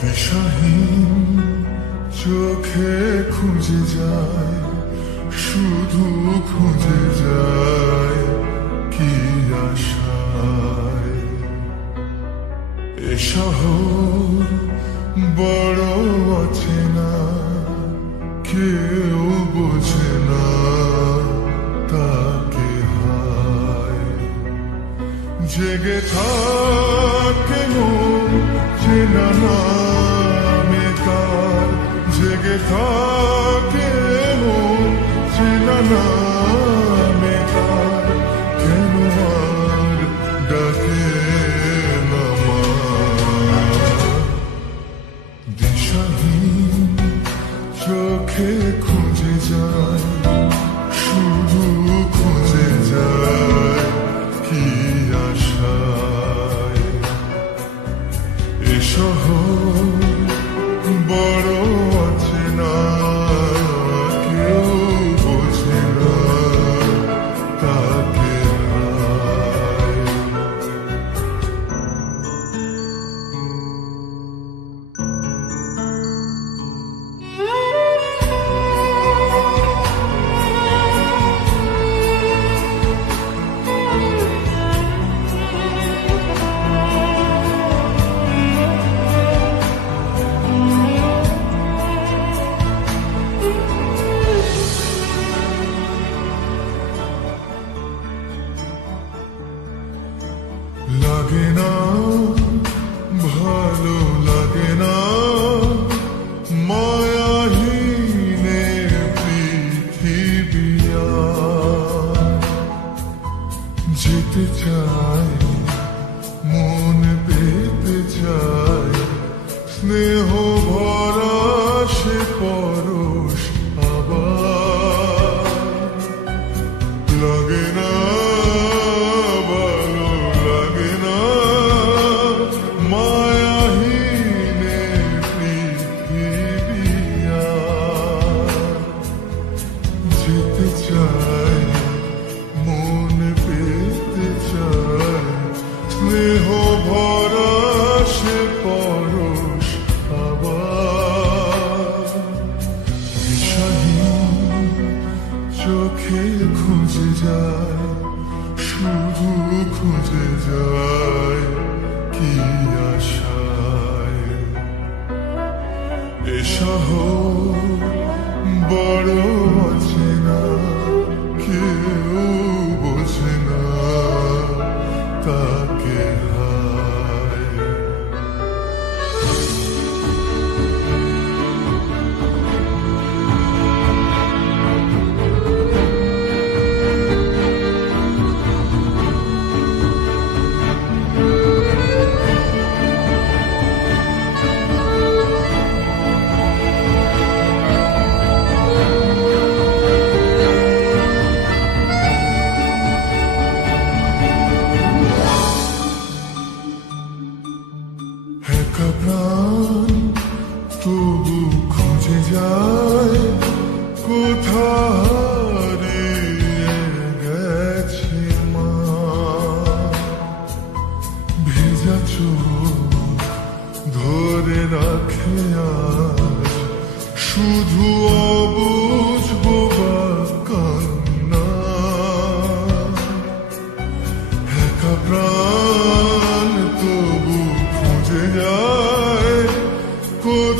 দিশাহীন চোখে খুঁজে যায়, শুধু খুঁজে যায় কি আশায়। এ বড় আছে না কেউ বোঝে না তাকে হায়। জেগে থাকে মন চেনা নামে তার জেগে থাকে মন নামে know. যেতে চাই মন পেতে চাই স্নেহ ভরা সে পরশ আবার। দিশাহীন চোখে খুঁজে যায়, শুধু খুঁজে যায় কি আশায়। এ শহর